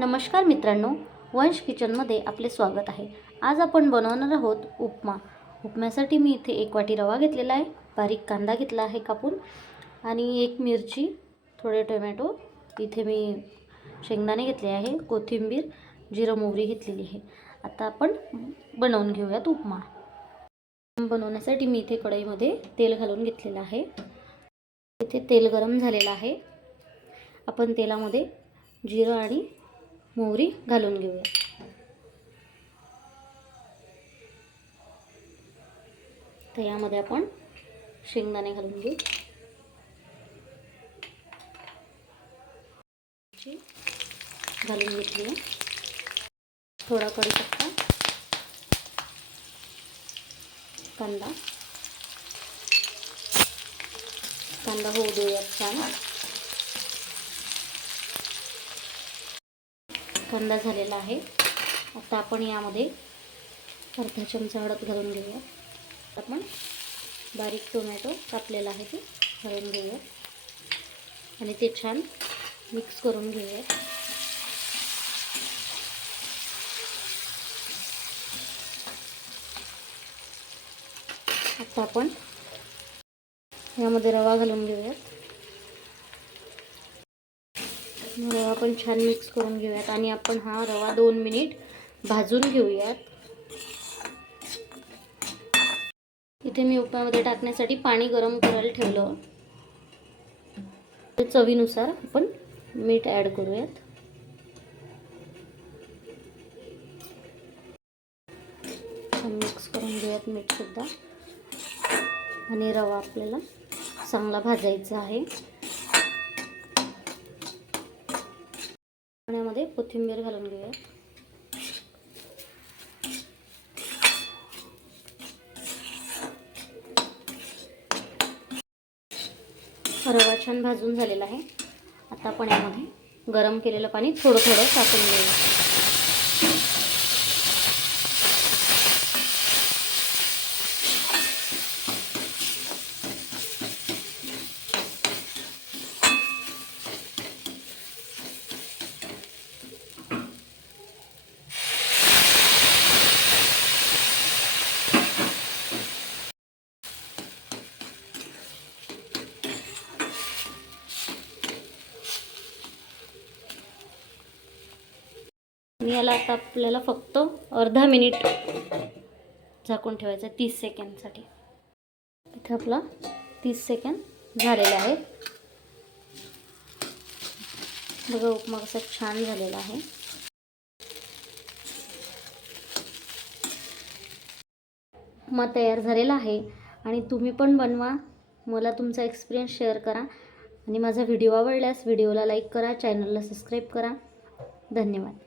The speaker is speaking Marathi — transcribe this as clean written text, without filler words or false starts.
नमस्कार मित्रांनो, वंश किचनमध्ये आपले स्वागत आहे। आज आपण बनवणार आहोत उपमा। उपम्यासाठी मी इथे 1 वाटी रवा घेतलेला आहे, बारीक कांदा घेतला आहे कापून आणि 1 मिरची, थोडे टोमॅटो, इथे मी शेंगदाणे घेतले आहे, कोथिंबीर, जिरं मोहरी घेतलेली आहे। आता आपण बनवून घेऊयात उपमा। बनवण्यासाठी मी इथे कढईमध्ये तेल घालून घेतलेलं आहे। इथे तेल गरम झालेलं आहे। आपण तेलामध्ये जिरं आणि मोहरी घालून घेऊया। तर यामध्ये आपण शेंगदाणे घालून घेऊ, घालून घेतली आहे, थोडा कढीपत्ता, कांदा होऊ देऊयात छान। कांदा झालेला आहे। आता आपण यामध्ये अर्धा चमचा हळद घालून घेऊया। आपण बारीक टोमॅटो कापलेला आहे ते घालून घेऊया आणि ते छान मिक्स करून घेऊया। आता आपण यामध्ये रवा घालून घेऊया। रवा पण छान मिक्स करून घेऊयात आणि आपण हा रवा 2 मिनिट भाजून घेऊयात। इथे मी उपम्यामध्ये टाकण्यासाठी पाणी गरम करायला ठेवलं। चवीनुसार आपण मीठ ॲड करूयात। मिक्स करून घेऊयात मीठ सुद्धा आणि रवा आपल्याला चांगला भाजायचा आहे। यामध्ये कोथिंबीर घालून घेऊया। रवा छान भाजून झालेला आहे। आता आपण यामध्ये गरम केलेलं पाणी थोडं थोडं टाकून घेऊया। याला आता आपल्याला फक्त अर्धा मिनिट झाकून ठेवायचं आहे, 30 सेकंदसाठी। इथे आपला 30 सेकंद झालेला आहे। बघा उपमा कसा छान झालेला आहे। उपमा तयार झालेला आहे आणि तुम्ही पण बनवा। मला तुमचा एक्सपिरियन्स शेअर करा आणि माझा व्हिडिओ आवडल्यास व्हिडिओला लाईक करा, चॅनलला सबस्क्राईब करा। धन्यवाद।